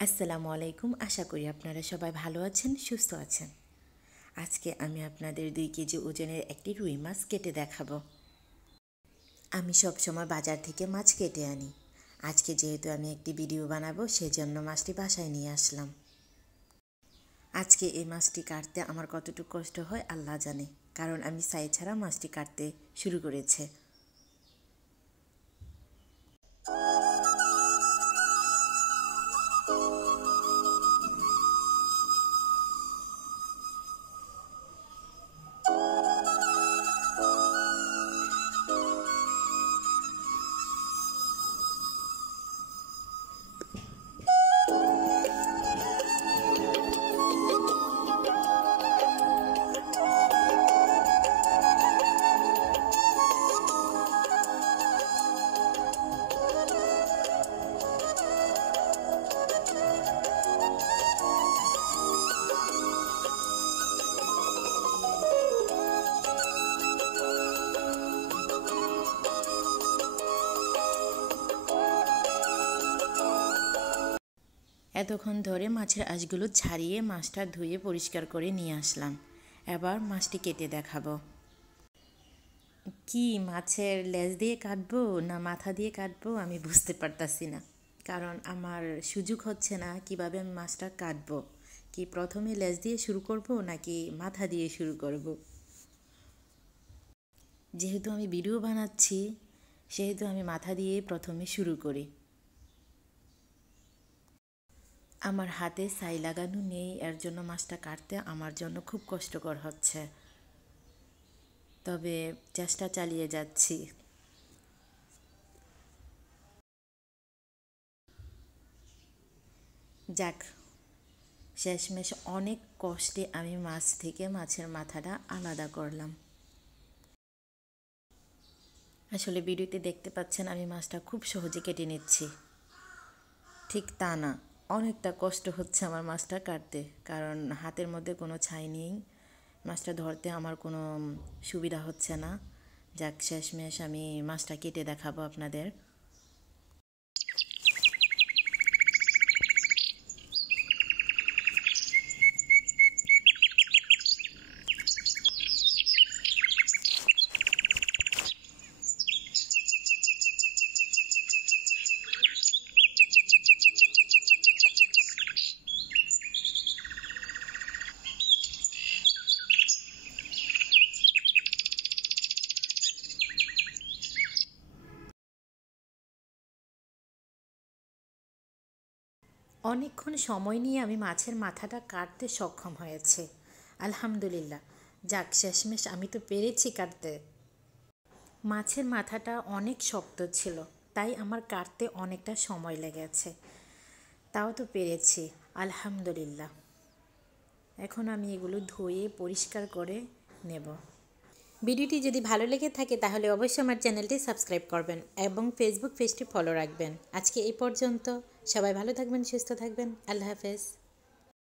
আসসালামু আলাইকুম। আশা করি আপনারা সবাই ভালো আছেন, সুস্থ আছেন। আজকে আমি আপনাদের 2 কেজি ওজনের একটি রুই মাছ কেটে দেখাবো। আমি সবসময় বাজার থেকে মাছ কেটে আনি। আজকে যেহেতু আমি একটি ভিডিও বানাবো সেজন্য মাছটি বাসায় নিয়ে আসলাম। আজকে এই মাছটি কাটতে আমার কতটুকু কষ্ট হয় আল্লাহ জানে, কারণ আমি ছাই ছাড়া মাছটি কাটতে শুরু করেছে। এতক্ষণ ধরে মাছের আঁশগুলো ছাড়িয়ে মাছটা ধুয়ে পরিষ্কার করে নিয়ে আসলাম। এবার মাছটি কেটে দেখাবো। কি মাছের লেজ দিয়ে কাটবো না মাথা দিয়ে কাটবো আমি বুঝতে পারতাছি না, কারণ আমার সুযোগ হচ্ছে না কিভাবে আমি মাছটা কাটবো। কি প্রথমে লেজ দিয়ে শুরু করব নাকি মাথা দিয়ে শুরু করব। যেহেতু আমি ভিডিও বানাচ্ছি সেহেতু আমি মাথা দিয়ে প্রথমে শুরু করি। আমার হাতে ছাই লাগানো নেই, এর জন্য মাছটা কাটতে আমার জন্য খুব কষ্টকর হচ্ছে, তবে চেষ্টা চালিয়ে যাচ্ছি। যাক, শেষমেশ অনেক কষ্টে আমি মাছ থেকে মাছের মাথাটা আলাদা করলাম। আসলে ভিডিওতে দেখতে পাচ্ছেন আমি মাছটা খুব সহজে কেটে নিচ্ছি, ঠিক তা না, অনেকটা কষ্ট হচ্ছে আমার মাছটা কাটতে, কারণ হাতের মধ্যে কোনো ছাই নেই, মাছটা ধরতে আমার কোনো সুবিধা হচ্ছে না। যাক, শেষমেশ আমি মাছটা কেটে দেখাবো আপনাদের। অনেকক্ষণ সময় নিয়ে আমি মাছের মাথাটা কাটতে সক্ষম হয়েছে, আলহামদুলিল্লাহ। যাক, শেষমেশ আমি তো পেরেছি কাটতে। মাছের মাথাটা অনেক শক্ত ছিল, তাই আমার কাটতে অনেকটা সময় লেগেছে, তাও তো পেরেছি, আলহামদুলিল্লাহ। এখন আমি এগুলো ধুয়ে পরিষ্কার করে নেব। ভিডিওটি যদি ভালো লেগে থাকে তাহলে অবশ্যই আমার চ্যানেলটি সাবস্ক্রাইব করবেন এবং ফেসবুক পেজটি ফলো রাখবেন। আজকে এই পর্যন্ত, সবাই ভালো থাকবেন, সুস্থ থাকবেন, আল্লাহ হাফেজ।